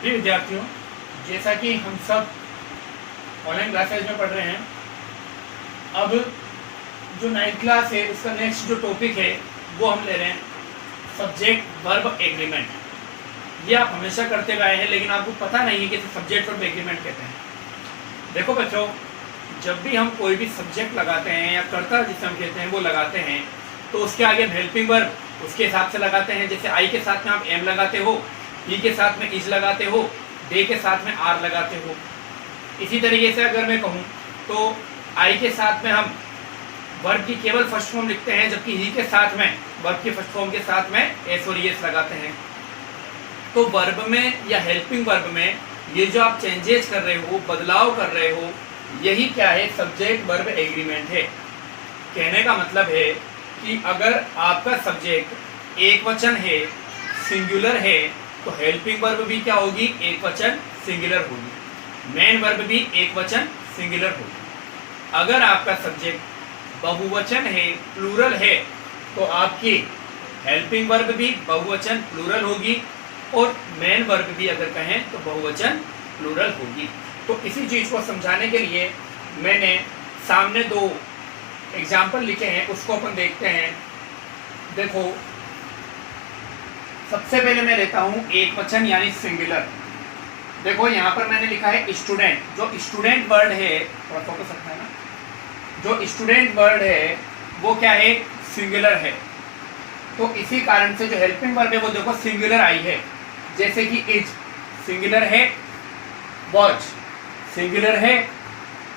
प्रिय विद्यार्थियों, जैसा कि हम सब ऑनलाइन क्लासेज में पढ़ रहे हैं, अब जो 9th क्लास है उसका नेक्स्ट जो टॉपिक है वो हम ले रहे हैं सब्जेक्ट वर्ब एग्रीमेंट। ये आप हमेशा करते हुए आए हैं, लेकिन आपको पता नहीं है कि सब्जेक्ट वर्ब एग्रीमेंट कहते हैं। देखो बच्चों, जब भी हम कोई भी सब्जेक्ट लगाते हैं या कर्ता जिसे हम कहते हैं वो लगाते हैं, तो उसके आगे हेल्पिंग वर्ब उसके हिसाब से लगाते हैं। जैसे आई के साथ में आप एम लगाते हो, ई के साथ में इज लगाते हो, दे के साथ में आर लगाते हो। इसी तरीके से अगर मैं कहूँ तो आई के साथ में हम वर्ब की केवल फर्स्ट फॉर्म लिखते हैं, जबकि ही के साथ में वर्ब की फर्स्ट फॉर्म के साथ में एस और एस लगाते हैं। तो वर्ब में या हेल्पिंग वर्ब में ये जो आप चेंजेस कर रहे हो, बदलाव कर रहे हो, यही क्या है, सब्जेक्ट वर्ब एग्रीमेंट है। कहने का मतलब है कि अगर आपका सब्जेक्ट एक वचन है, सिंगुलर है, तो हेल्पिंग वर्ब भी क्या होगी, एक वचन सिंगुलर होगी। मेन वर्ब भी एक वचन सिंगुलर होगी। अगर आपका सब्जेक्ट बहुवचन है, प्लूरल है, तो आपकी हेल्पिंग वर्ब भी बहुवचन प्लूरल होगी और मेन वर्ब भी अगर कहें तो बहुवचन प्लूरल होगी। तो इसी चीज को समझाने के लिए मैंने सामने दो एग्जाम्पल लिखे हैं, उसको अपन देखते हैं। देखो, सबसे पहले मैं लेता हूं एक वचन यानी सिंगुलर। देखो यहाँ पर मैंने लिखा है स्टूडेंट। जो स्टूडेंट वर्ड है, थोड़ा फोकस रखना है ना, जो स्टूडेंट वर्ड है वो क्या है, सिंगुलर है। तो इसी कारण से जो हेल्पिंग वर्ब है वो देखो सिंगुलर आई है। जैसे कि इज सिंगुलर है, वॉच सिंगुलर है,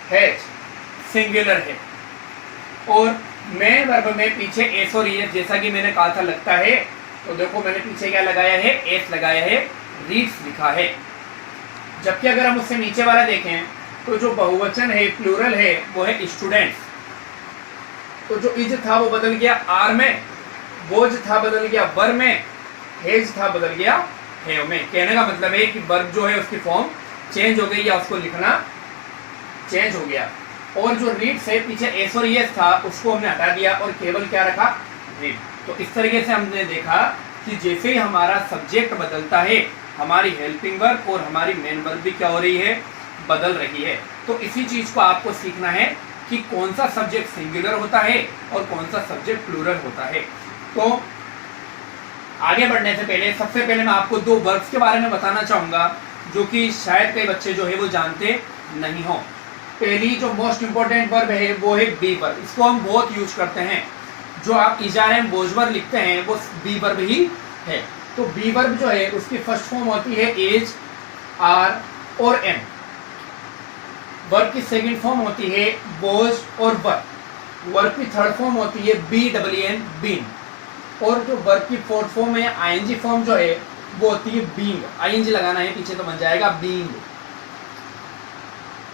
हैज सिंगुलर है। और मेन वर्ब में पीछे एस और एस, जैसा कि मैंने कहा था, लगता है। तो देखो मैंने पीछे क्या लगाया है, एस लगाया है, रीड्स लिखा है। जबकि अगर हम उससे नीचे वाला देखें तो जो बहुवचन है, प्लूरल है, वो है स्टूडेंट्स। तो जो इज था वो बदल गया आर में, वोज था बदल गया वर में, हेज था बदल गया हैव में। कहने का मतलब है कि वर्ब जो है उसकी फॉर्म चेंज हो गई या उसको लिखना चेंज हो गया। और जो रीड से पीछे एस और एस था उसको हमने हटा दिया और केवल क्या रखा, रीड। तो इस तरीके से हमने देखा कि जैसे ही हमारा सब्जेक्ट बदलता है, हमारी हेल्पिंग वर्ब और हमारी मेन वर्ब भी क्या हो रही है, बदल रही है। तो इसी चीज को आपको सीखना है कि कौन सा सब्जेक्ट सिंगुलर होता है और कौन सा सब्जेक्ट प्लूरल होता है। तो आगे बढ़ने से पहले सबसे पहले मैं आपको दो वर्ब्स के बारे में बताना चाहूंगा, जो कि शायद कई बच्चे जो है वो जानते नहीं हो। पहली जो मोस्ट इंपॉर्टेंट वर्ब है वो है बी वर्ब। इसको हम बहुत यूज करते हैं। जो आप इजारेम बोझवर लिखते हैं वो बी वर्ब ही है। तो बी वर्ब जो है उसकी फर्स्ट फॉर्म होती है एज, आर और एम। वर्ब की सेकंड फॉर्म होती है बोझ और वर। वर्ब की थर्ड फॉर्म होती है बी डब्ल्यू एन, बीन। और जो वर्ब की फोर्थ फॉर्म है, आईएनजी फॉर्म जो है वो होती है बीइंग। आईएनजी लगाना है पीछे तो बन जाएगा बीइंग।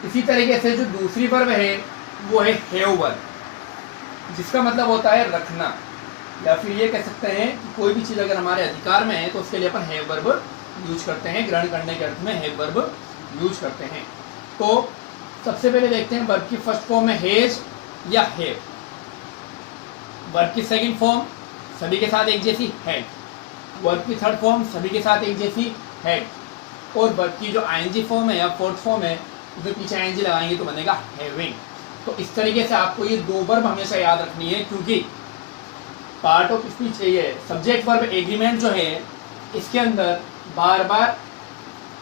इसी तरीके से जो दूसरी वर्ब है वो है हैव वर्ब, जिसका मतलब होता है रखना, या फिर ये कह सकते हैं कि कोई भी चीज अगर हमारे अधिकार में है तो उसके लिए अपन हैव वर्ब यूज करते हैं। ग्रहण करने के अर्थ में हैव वर्ब यूज करते हैं। तो सबसे पहले देखते हैं वर्ब की फर्स्ट फॉर्म में हेज या हैव। वर्ब की सेकंड फॉर्म सभी के साथ एक जैसी, हैड। वर्ब की थर्ड फॉर्म सभी के साथ एक जैसी, हैड। और वर्ब की जो आईएनजी फॉर्म है या फोर्थ फॉर्म है, उसके पीछे आईएनजी लगाएंगे तो बनेगा हैविंग। तो इस तरीके से आपको ये दो वर्ब हमेशा याद रखनी है, क्योंकि पार्ट ऑफ स्पीच ये सब्जेक्ट वर्ब एग्रीमेंट जो है, इसके अंदर बार बार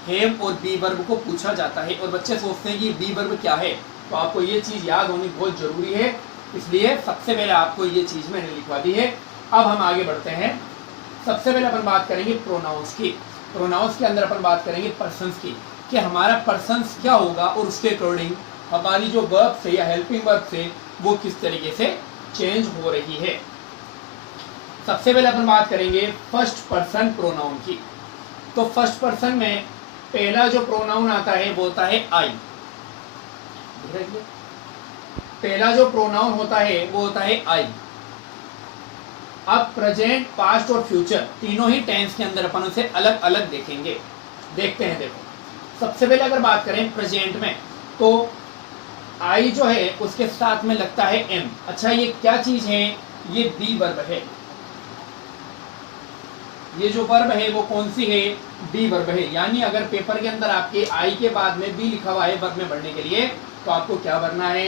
हैव और बी वर्ब को पूछा जाता है और बच्चे सोचते हैं कि बी वर्ब क्या है। तो आपको ये चीज़ याद होनी बहुत जरूरी है, इसलिए सबसे पहले आपको ये चीज़ मैंने लिखवा दी है। अब हम आगे बढ़ते हैं। सबसे पहले अपन बात करेंगे प्रोनाउंस की। प्रोनाउंस के अंदर अपन बात करेंगे पर्सन्स की, कि हमारा पर्सन्स क्या होगा और उसके अकॉर्डिंग हमारी जो वर्ब से या हेल्पिंग वर्ब से वो किस तरीके से चेंज हो रही है। सबसे पहले अपन बात करेंगे फर्स्ट पर्सन प्रोनाउन की। तो फर्स्ट पर्सन में पहला जो प्रोनाउन आता है वो होता है आई। पहला जो प्रोनाउन होता है वो होता है आई। अब प्रेजेंट, पास्ट और फ्यूचर तीनों ही टेंस के अंदर अपन उसे अलग अलग देखेंगे। देखते हैं। देखो, सबसे पहले अगर बात करें प्रेजेंट में, तो आई जो है उसके साथ में लगता है एम। अच्छा, ये क्या चीज है, ये बी वर्ब है। ये जो वर्ब है वो कौन सी है, बी वर्ब है। यानी अगर पेपर के अंदर आपके आई के बाद में बी लिखा हुआ है वर्ब में भरने के लिए, तो आपको क्या भरना है,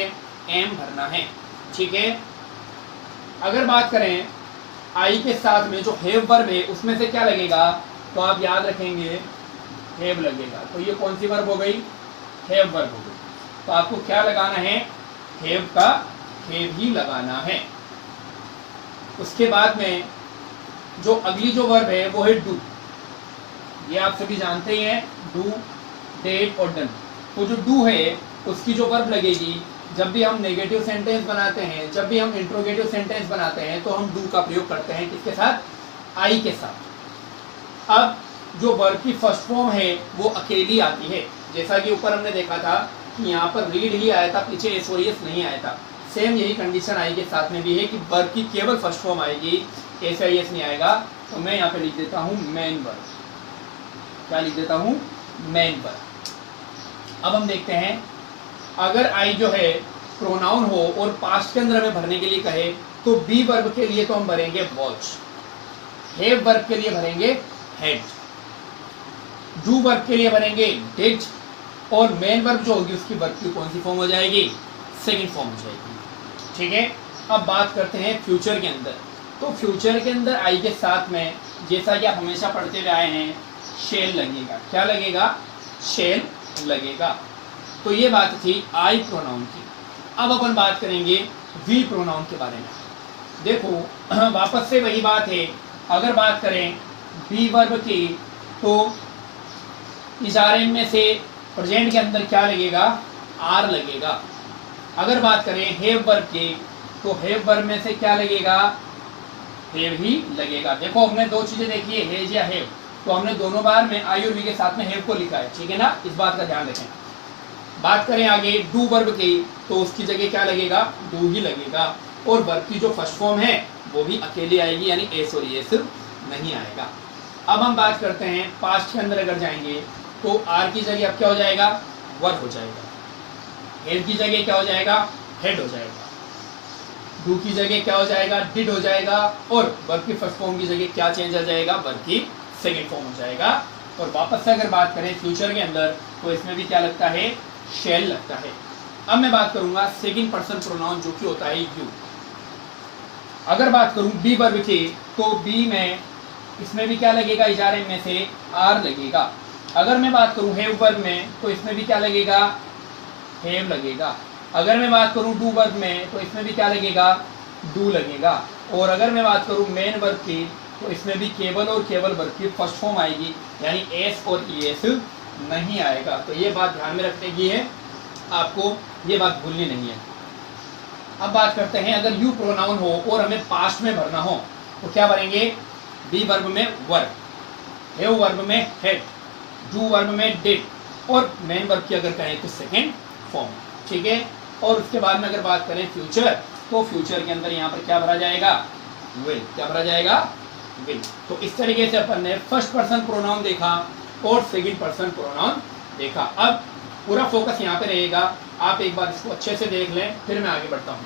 एम भरना है। ठीक है। अगर बात करें आई के साथ में जो हैव वर्ब है उसमें से क्या लगेगा, तो आप याद रखेंगे हैव लगेगा। तो ये कौन सी वर्ब हो गई, हैव वर्ब हो गई। तो आपको क्या लगाना है, हैव का हैव ही लगाना है। उसके बाद में जो अगली जो वर्ब है वो है डू। ये आप सभी जानते ही हैं, डू, डेट और डन। तो जो डू है उसकी जो वर्ब लगेगी, जब भी हम नेगेटिव सेंटेंस बनाते हैं, जब भी हम इंट्रोगेटिव सेंटेंस बनाते हैं, तो हम डू का प्रयोग करते हैं किसके साथ, आई के साथ। अब जो वर्ब की फर्स्ट फॉर्म है वो अकेली आती है। जैसा कि ऊपर हमने देखा था कि यहाँ पर रीड ही आया था, पीछे एस और एस नहीं आया था। सेम यही कंडीशन आई के साथ में भी है कि वर्ब की केवल फर्स्ट फॉर्म आएगी, एस आई एस नहीं आएगा। तो मैं यहाँ पे लिख देता हूँ मेन वर्ब। क्या लिख देता हूँ, मेन वर्ब। अब हम देखते हैं, अगर आई जो है प्रोनाउन हो और पास्ट के अंदर हमें भरने के लिए कहे, तो बी वर्ब के लिए तो हम भरेंगे वॉच, हैव वर्ब के लिए भरेंगे हेड, डू वर्ब के लिए भरेंगे डिड, और मेन वर्ब जो होगी उसकी वर्ब की कौन सी फॉर्म हो जाएगी, सेकंड फॉर्म हो जाएगी। ठीक है। अब बात करते हैं फ्यूचर के अंदर। तो फ्यूचर के अंदर आई के साथ में, जैसा कि आप हमेशा पढ़ते हुए आए हैं, शेल लगेगा। क्या लगेगा, शेल लगेगा। तो ये बात थी आई प्रोनाउन की। अब अपन बात करेंगे वी प्रोनाउन के बारे में। देखो वापस से वही बात है, अगर बात करें बी वर्ब की, तो इशारे में से प्रेजेंट के अंदर क्या लगेगा, आर लगेगा। अगर बात करें हैव वर्ब की, तो हैव वर्ब में से क्या लगेगा, हैव ही लगेगा। देखो हमने दो चीजें देखी है, हैज या हैव, तो हमने दोनों बार में आई और वी के साथ में हैव को लिखा है। ठीक है ना, इस बात का ध्यान रखें। बात करें आगे डू वर्ब की, तो उसकी जगह क्या लगेगा, डू ही लगेगा। और वर्ब की जो फर्स्ट फॉर्म है वो भी अकेली आएगी, यानी एस और एस नहीं आएगा। अब हम बात करते हैं पास्ट के अंदर अगर जाएंगे, तो आर की जगह अब क्या हो जाएगा, वर हो जाएगा। हेड की जगह क्या हो जाएगा, हेड हो जाएगा। डू की जगह क्या हो जाएगा, डिड हो जाएगा। और वर्ब की फर्स्ट फॉर्म की जगह क्या चेंज हो जाएगा, वर्ब की सेकंड फॉर्म हो जाएगा। और वापस से अगर बात करें फ्यूचर के अंदर, तो इसमें भी क्या लगता है, शेल लगता है। अब मैं बात करूंगा सेकंड पर्सन प्रोनाउन जो कि होता है यू। अगर बात करूं बी वर्ब की, तो बी में इसमें भी क्या लगेगा, इजारे में से आर लगेगा। अगर मैं बात करूं हैव वर्ब में, तो इसमें भी क्या लगेगा, हैव लगेगा। अगर मैं बात करूं डू वर्ब में, तो इसमें भी क्या लगेगा, डू लगेगा। और अगर मैं बात करूं मेन वर्ब की, तो इसमें भी केवल और केवल वर्ब की फर्स्ट फॉर्म आएगी, यानी एस और ईएस नहीं आएगा। तो ये बात ध्यान में रखने की है, आपको ये बात भूलनी नहीं है। अब बात करते हैं, अगर यू प्रोनाउन हो और हमें पास्ट में भरना हो, तो क्या भरेंगे, बी वर्ब में वर्ब, हैव वर्ब में हेड, डू वर्ब में डिड, और मेन वर्ब की अगर कहें तो सेकंड फॉर्म। ठीक है। और उसके बाद में अगर बात करें फ्यूचर, तो फ्यूचर के अंदर यहाँ पर क्या भरा जाएगा, विल। क्या भरा जाएगा, विल। तो इस तरीके से अपन ने फर्स्ट पर्सन प्रोनाउन देखा और सेकंड पर्सन प्रोनाउन देखा। अब पूरा फोकस यहाँ पे रहेगा, आप एक बार इसको अच्छे से देख लें, फिर मैं आगे बढ़ता हूँ।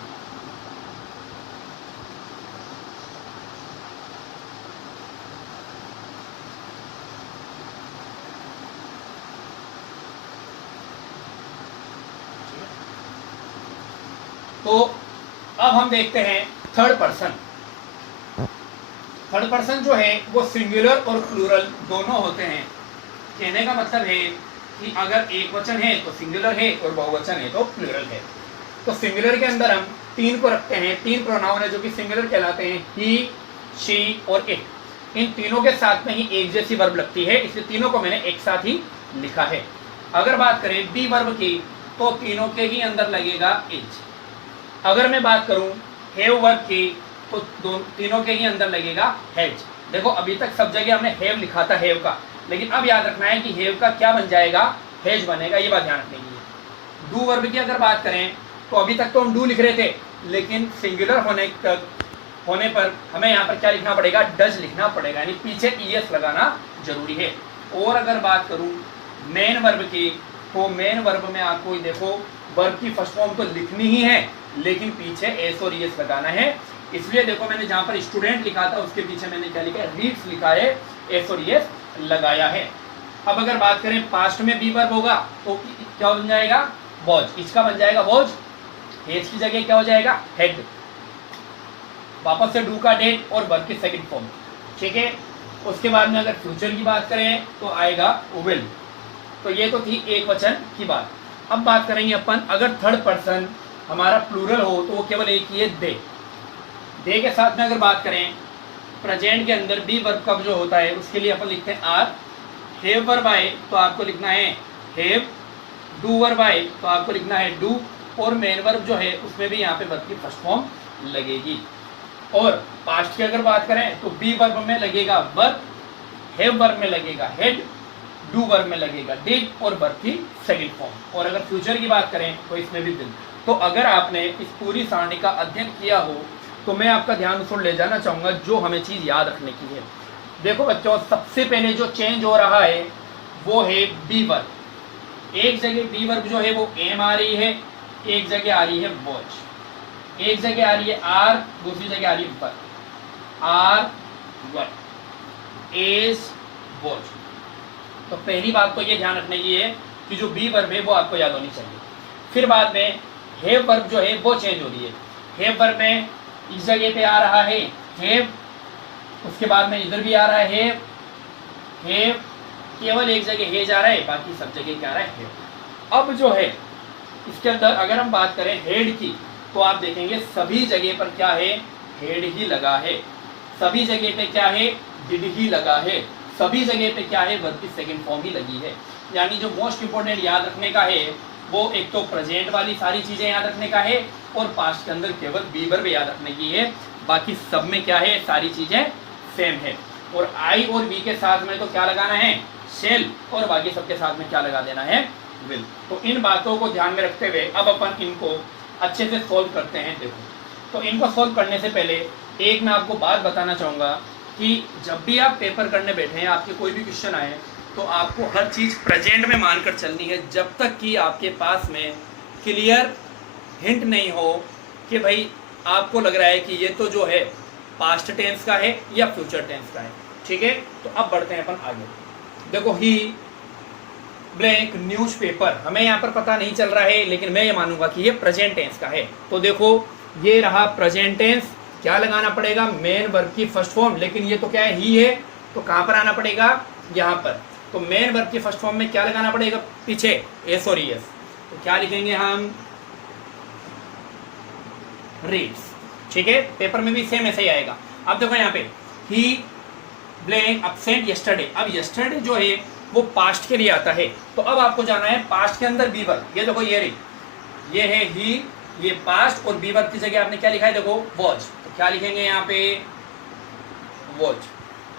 तो अब हम देखते हैं थर्ड पर्सन। थर्ड पर्सन जो है वो सिंगुलर और प्लूरल दोनों होते हैं। कहने का मतलब है कि अगर एक वचन है तो सिंगुलर है और बहुवचन है तो प्लूरल है। तो सिंगुलर के अंदर हम तीन को रखते हैं, तीन प्रोनाउन है जो कि सिंगुलर कहलाते हैं, ही, शी और इट। इन तीनों के साथ में ही एक जैसी वर्ब लगती है, इसलिए तीनों को मैंने एक साथ ही लिखा है। अगर बात करें बी वर्ब की, तो तीनों के ही अंदर लगेगा इज। अगर मैं बात करूं हैव वर्ब की, तो तीनों के ही अंदर लगेगा हैज। देखो अभी तक सब जगह हमने हैव लिखा था हैव का, लेकिन अब याद रखना है कि हैव का क्या बन जाएगा, हैज बनेगा। ये बात ध्यान रखने की है। डू वर्ब की अगर बात करें, तो अभी तक तो हम डू लिख रहे थे, लेकिन सिंगुलर होने पर हमें यहाँ पर क्या लिखना पड़ेगा, डज लिखना पड़ेगा, यानी पीछे ईएस लगाना जरूरी है। और अगर बात करूं मेन वर्ब की, तो मेन वर्ब में आपको देखो वर्ब की फर्स्ट फॉर्म तो लिखनी ही है, लेकिन पीछे एस और ईएस लगाना है। इसलिए देखो मैंने जहाँ पर स्टूडेंट लिखा था उसके पीछे मैंने क्या लिखा है, रीड्स लिखा है, एस और एस लगाया है। अब अगर बात करें पास्ट में बी वर्ब होगा तो क्या बन जाएगा, वॉज। इसका बन जाएगा वॉज, हेज की जगह क्या हो जाएगा, हेड। वापस से डू का डेट और वर्ब की सेकंड फॉर्म, ठीक है। उसके बाद में अगर फ्यूचर की बात करें तो आएगा विल। तो ये तो थी एक वचन की बात। अब बात करेंगे अपन, अगर थर्ड पर्सन हमारा प्लूरल हो तो वो केवल एक ही है, दे। दे के साथ में अगर बात करें प्रेजेंट के अंदर बी वर्ब का जो होता है उसके लिए अपन लिखते हैं आर। हैव वर्ब आए तो आपको लिखना है हैव, डू वर्ब आए तो आपको लिखना है डू, और मेन वर्ब जो है उसमें भी यहाँ पे वर्ब की फर्स्ट फॉर्म लगेगी। और पास्ट की अगर बात करें तो बी वर्ब में लगेगा वर्ब, हैव वर्ब में लगेगा हेड, डू वर्ब में लगेगा डिड, और वर्ब की सेकंड फॉर्म। और अगर फ्यूचर की बात करें तो इसमें भी विल। तो अगर आपने इस पूरी सारणी का अध्ययन किया हो तो मैं आपका ध्यान उस ओर ले जाना चाहूँगा जो हमें चीज़ याद रखने की है। देखो बच्चों, सबसे पहले जो चेंज हो रहा है वो है बी वर्ब। एक जगह बी वर्ब जो है वो एम आ रही है, एक जगह आ रही है वॉच, एक जगह आ रही है आर, दूसरी जगह आ रही है verb. Are verb, as watch. तो पहली बात तो ये ध्यान रखने की है कि जो बी वर्ब है वो आपको याद होनी चाहिए। फिर बाद में हैव वर्ब जो है वो चेंज हो रही है। हैव वर्ब में इस जगह पे आ रहा है हैव, उसके बाद में इधर भी आ रहा है हैव, केवल एक जगह हेज आ रहा है, बाकी सब जगह क्या आ रहा है हैव। अब जो है इसके अंदर अगर हम बात करें हेड की तो आप देखेंगे सभी जगह पर क्या है, हेड ही लगा है। सभी जगह पे क्या है, डिड ही लगा है। सभी जगह पे क्या है, वर्ब की सेकंड फॉर्म ही लगी है। यानी जो मोस्ट इंपोर्टेंट याद रखने का है वो एक तो प्रेजेंट वाली सारी चीजें याद रखने का है और पास्ट के अंदर केवल बी वर्ब याद रखने की है। बाकी सब में क्या है, सारी चीजें सेम है। और आई और बी के साथ में तो क्या लगाना है, शेल, और बाकी सबके साथ में क्या लगा देना है, विल। तो इन बातों को ध्यान में रखते हुए अब अपन इनको अच्छे से सोल्व करते हैं। देखो, तो इनको सोल्व करने से पहले एक मैं आपको बात बताना चाहूँगा कि जब भी आप पेपर करने बैठे हैं, आपके कोई भी क्वेश्चन आए तो आपको हर चीज़ प्रेजेंट में मानकर चलनी है, जब तक कि आपके पास में क्लियर हिंट नहीं हो कि भाई आपको लग रहा है कि ये तो जो है पास्ट टेंस का है या फ्यूचर टेंस का है। ठीक है, तो अब बढ़ते हैं अपन आगे। देखो, ही ब्लैंक न्यूज़पेपर, हमें यहाँ पर पता नहीं चल रहा है लेकिन मैं ये मानूंगा कि ये प्रेजेंट टेंस का है। तो देखो ये रहा प्रेजेंट टेंस, क्या लगाना पड़ेगा, मेन वर्ब की फर्स्ट फॉर्म। लेकिन ये तो क्या है, ही है, तो कहाँ पर आना पड़ेगा, यहाँ पर। तो मेन वर्ब की फर्स्ट फॉर्म में क्या लगाना पड़ेगा, पीछे एस और एस। तो क्या लिखेंगे हम, रीड्स। ठीक है, पेपर में भी सेम ऐसे ही आएगा। अब देखो यहाँ पे ही ब्लैंक अब्सेंट यस्टरडे। अब यस्टरडे जो है वो पास्ट के लिए आता है, तो अब आपको जाना है पास्ट के अंदर बी वर्ब। ये देखो ये रही, ये है ही, ये पास्ट, और बी वर्ब की जगह आपने क्या लिखा है, देखो वॉज। तो क्या लिखेंगे यहाँ पे, वॉज।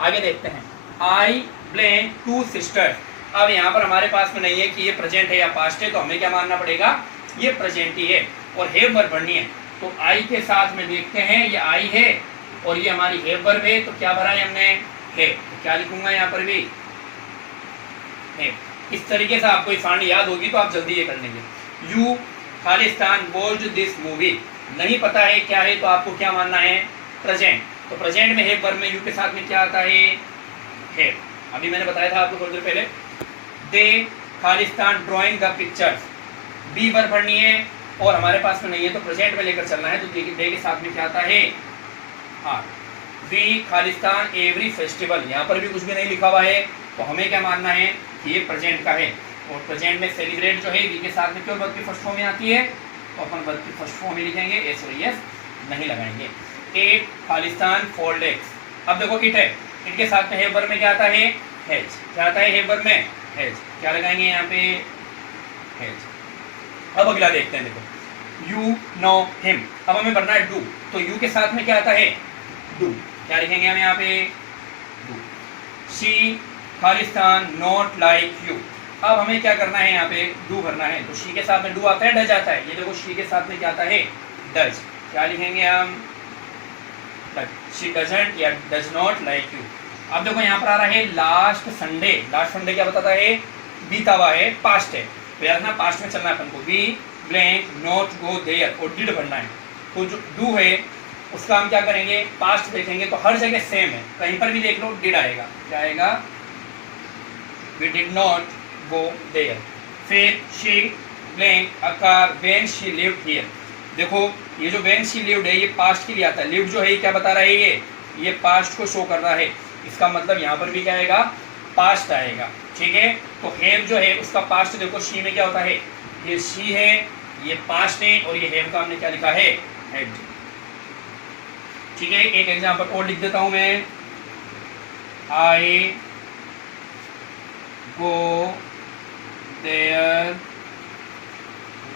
आगे देखते हैं, आई ब्लैंक टू सिस्टर्स। अब यहाँ पर हमारे पास में नहीं है कि ये प्रेजेंट है या पास्ट है, तो हमें क्या मानना पड़ेगा, ये प्रेजेंट ही है और हैव वर्ब भरनी है। तो आई के साथ में देखते हैं, ये आई है और ये हमारी हैव वर्ब है, तो क्या भरा है हमने, है। तो क्या लिखूंगा यहाँ पर भी, है। इस तरीके से आपको सारणी याद होगी तो आप जल्दी ये कर लेंगे। You Khalistan watch this movie, नहीं पता है क्या है तो आपको क्या मानना है, प्रेजेंट। तो प्रेजेंट में हैव वर्ब में यू के साथ में क्या आता है। अभी मैंने बताया था आपको थोड़ी देर पहले। दे खालिस्तान drawing the pictures, be verb भरनी है और हमारे पास में नहीं है तो प्रेजेंट में लेकर चलना है। तो दे के साथ में क्या आता है, हाँ। वी खालिस्तान एवरी फेस्टिवल, यहाँ पर भी कुछ भी नहीं लिखा हुआ है, तो हमें क्या मानना है कि ये प्रेजेंट का है। और प्रेजेंट में सेलिब्रेट जो है वी के साथ में क्यों वर्ब की फर्स्ट फॉर्म में आती है, तो अपन वर्ब की फर्स्ट फॉर्म में लिखेंगे, एस और एस नहीं लगाएंगे। एट खालिस्तान फोल्ड एग्स। अब देखो इट है, इनके साथ में हैव वर्ब में क्या आता है, हैज। क्या आता है हैव वर्ब में, हैज। क्या लगाएंगे यहाँ पे, हैज। अब अगला देखते हैं, देखो यू नो हिम। अब हमें भरना है डू, तो यू के साथ में क्या आता है, डू। क्या लिखेंगे हम यहाँ पे, do. She Khalistan not like you. अब हमें क्या करना है, यहाँ पे डू भरना है। तो शी के साथ में डू आता है, डज आता है। ये देखो शी के साथ में क्या आता है, डज। क्या लिखेंगे हम, शी डजंट या डज नॉट लाइक यू। अब देखो यहाँ पर आ रहा है लास्ट संडे। लास्ट संडे क्या बताता है, बीता हुआ है, पास्ट है, तो यार ना पास्ट में चलना है अपन को। We blank not go there, और डिड भरना है। तो जो डू है उसका हम क्या करेंगे, पास्ट देखेंगे तो हर जगह सेम है, कहीं पर भी देख लो डिड आएगा, क्या आएगा, we did not go there. फिर she blank a car when she lived here. देखो ये जो व्हेन शी लिव्ड है ये पास्ट के लिए आता है, लिव्ड जो है ये क्या बता रहा है, ये पास्ट को शो कर रहा है, इसका मतलब यहाँ पर भी क्या आएगा, पास्ट आएगा। ठीक है, तो हैव जो है उसका पास्ट देखो, शी में क्या होता है, ये शी है, ये पास्ट है, और ये हैव का हमने क्या लिखा है, हैड। ठीक है, एक एग्जांपल और लिख देता हूं मैं, आई गो देयर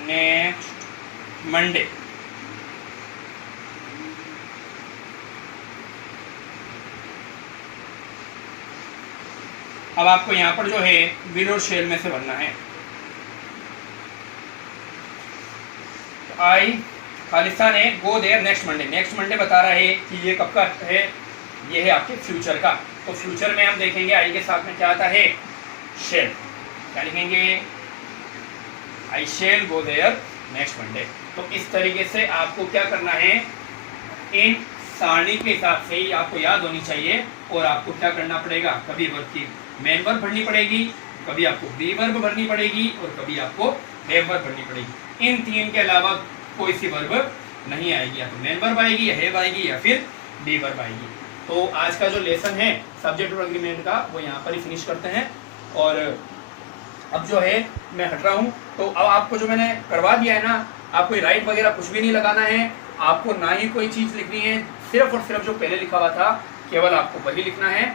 नेक्स्ट मंडे। अब आपको यहां पर जो है विल और शेल में से भरना है। तो आई खालिस्तान है, go there next Monday, next Monday बता रहा है कि ये कब का है, ये है आपके फ्यूचर का। तो फ्यूचर में हम देखेंगे आई के साथ में क्या आता है, शेल, क्या लिखेंगे, I shall go there next Monday. तो इस तरीके से आपको क्या करना है, इन सारणी के हिसाब से ही आपको याद होनी चाहिए, और आपको क्या करना पड़ेगा, कभी वर्ब की मेन वर्ब भरनी पड़ेगी, कभी आपको बी वर्ब भरनी पड़ेगी, और कभी आपको हैव वर्ब भरनी पड़ेगी। इन तीन के अलावा कोई सी वर्ब नहीं आएगी, या तो मेन वर्ब आएगी, या हैव आएगी, या फिर बी वर्ब आएगी। तो आज का जो लेसन है सब्जेक्ट और एग्रीमेंट का वो यहाँ पर ही फिनिश करते हैं। और अब जो है मैं हट रहा हूँ, तो अब आपको जो मैंने करवा दिया है ना, आपको राइट वगैरह कुछ भी नहीं लगाना है, आपको ना ही कोई चीज़ लिखनी है, सिर्फ और सिर्फ जो पहले लिखा हुआ था केवल आपको वही लिखना है।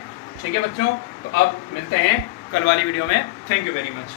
ठीक है बच्चों, तो अब मिलते हैं कल वाली वीडियो में। Thank you very much.